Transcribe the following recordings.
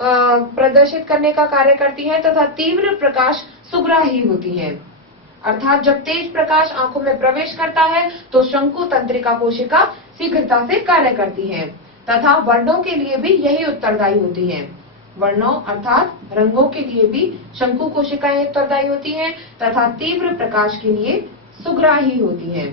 प्रदर्शित करने का कार्य करती है तथा तीव्र प्रकाश सुग्राही होती है। अर्थात जब तेज प्रकाश आंखों में प्रवेश करता है तो शंकु तंत्रिका कोशिका शीघ्रता से कार्य करती है तथा वर्णों के लिए भी यही उत्तरदायी होती है। वर्णों अर्थात रंगों के लिए भी शंकु कोशिकाएं उत्तरदायी होती हैं तथा तीव्र प्रकाश के लिए सुग्राही होती हैं।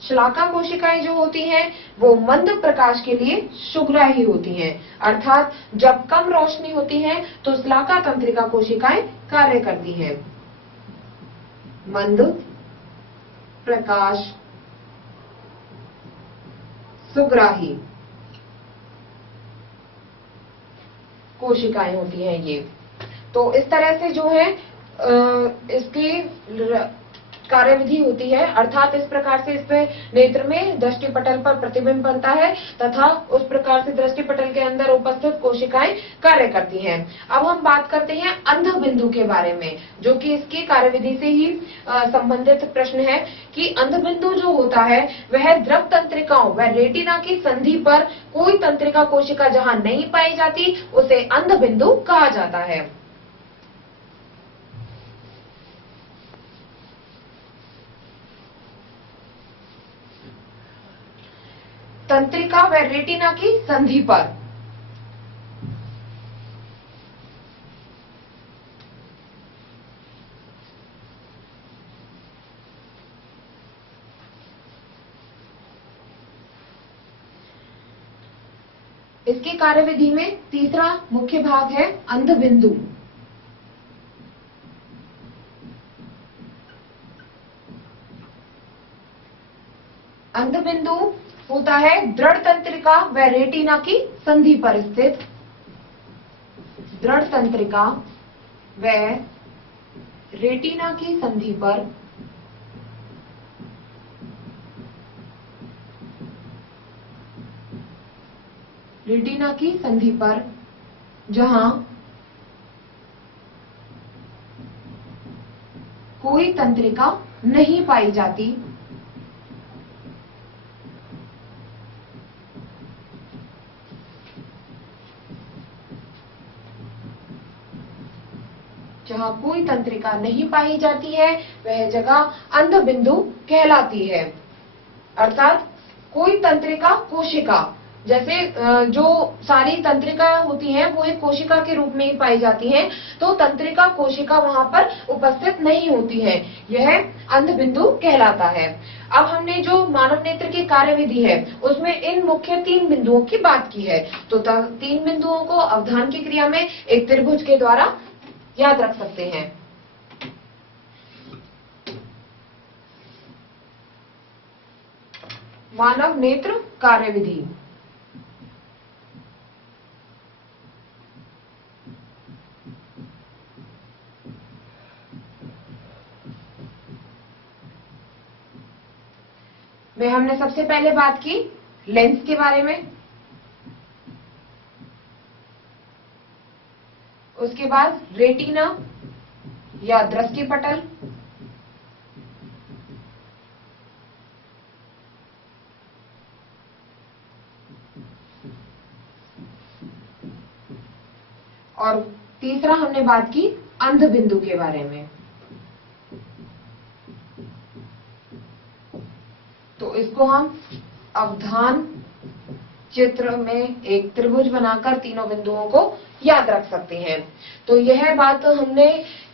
श्लाका कोशिकाएं जो होती हैं वो मंद प्रकाश के लिए सुग्राही होती हैं। अर्थात जब कम रोशनी होती है तो श्लाका तंत्रिका कोशिकाएं कार्य करती हैं। मंद प्रकाश सुग्राही कोशिकाएं होती हैं ये। तो इस तरह से जो है इसकी कार्यविधि होती है। अर्थात इस प्रकार से इस पे नेत्र में दृष्टिपटल पर प्रतिबिंब बनता है तथा उस प्रकार से दृष्टिपटल के अंदर उपस्थित कोशिकाएं कार्य करती हैं। अब हम बात करते हैं अंध बिंदु के बारे में, जो कि इसकी कार्यविधि से ही संबंधित प्रश्न है कि अंध बिंदु जो होता है वह द्रव तंत्रिकाओं व रेटिना की संधि पर कोई तंत्रिका कोशिका जहां नहीं पाई जाती उसे अंध बिंदु कहा जाता है। तंत्रिका व रेटिना की संधि पर इसकी कार्यविधि में तीसरा मुख्य भाग है अंध बिंदु। अंध बिंदु होता है दृढ़ तंत्रिका व रेटिना की संधि पर स्थित। दृढ़ तंत्रिका व रेटिना की संधि पर जहां कोई तंत्रिका नहीं पाई जाती है वह जगह अंध बिंदु कहलाती है। अर्थात कोई तंत्रिका कोशिका, जैसे जो सारी तंत्रिका होती हैं वो एक कोशिका के रूप में ही पाई जाती हैं, तो तंत्रिका कोशिका वहां पर उपस्थित नहीं होती है, यह अंध बिंदु कहलाता है। अब हमने जो मानव नेत्र की कार्यविधि है उसमें इन मुख्य 3 बिंदुओं की बात की है। तो 3 बिंदुओं को अवधान की क्रिया में एक त्रिभुज के द्वारा याद रख सकते हैं। मानव नेत्र कार्यविधि। में हमने सबसे पहले बात की लेंस के बारे में, उसके बाद रेटिना या दृष्टिपटल, और तीसरा हमने बात की अंध बिंदु के बारे में। तो इसको हम अवधान चित्र में एक त्रिभुज बनाकर तीनों बिंदुओं को याद रख सकते हैं। तो यह बात हमने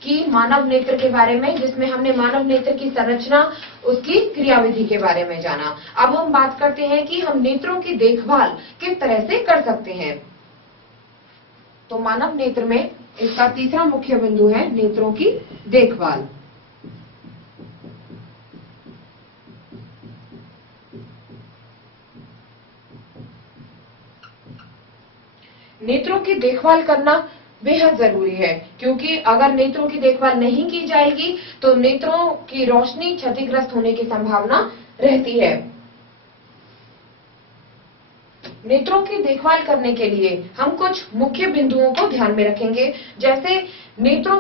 की मानव नेत्र के बारे में, जिसमें हमने मानव नेत्र की संरचना, उसकी क्रियाविधि के बारे में जाना। अब हम बात करते हैं कि हम नेत्रों की देखभाल किस तरह से कर सकते हैं। तो मानव नेत्र में इसका तीसरा मुख्य बिंदु है नेत्रों की देखभाल। नेत्रों की देखभाल करना बेहद जरूरी है, क्योंकि अगर नेत्रों की देखभाल नहीं की जाएगी तो नेत्रों की रोशनी क्षतिग्रस्त होने की संभावना रहती है। नेत्रों की देखभाल करने के लिए हम कुछ मुख्य बिंदुओं को ध्यान में रखेंगे, जैसे नेत्रों